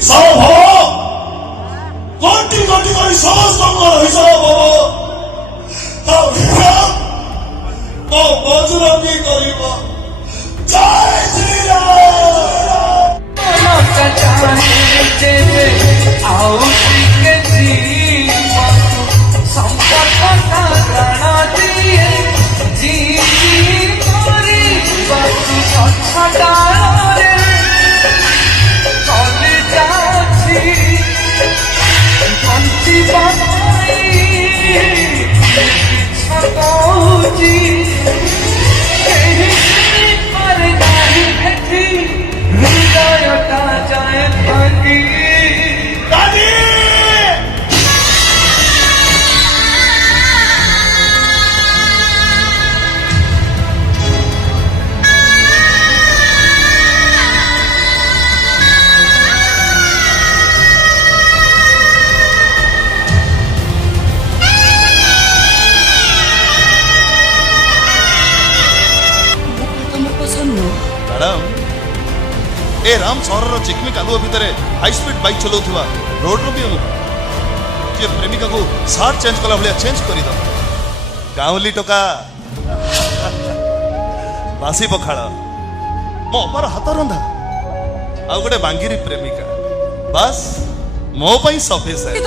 হিসাব হব কোটি কোটি করে সমস্ত হিসাব হব তাও হিসাব ମୋ ବଜରଙ୍ଗୀ କରିବ ଜୟ ଶ୍ରୀରାମ। मैडम ए राम सहर चिकमिक आलुआ भितर हाई स्पीड बाइक चलाउथुवा रोड रो भी जे प्रेमिका को सार्ट चेंज कला भलिया चेंज करी दो गाँवली टोका बासी पखाड़ मो अपार हाथ रंधा आ गोटे बांगिरी प्रेमिका बस मो पई सफिशिएंट।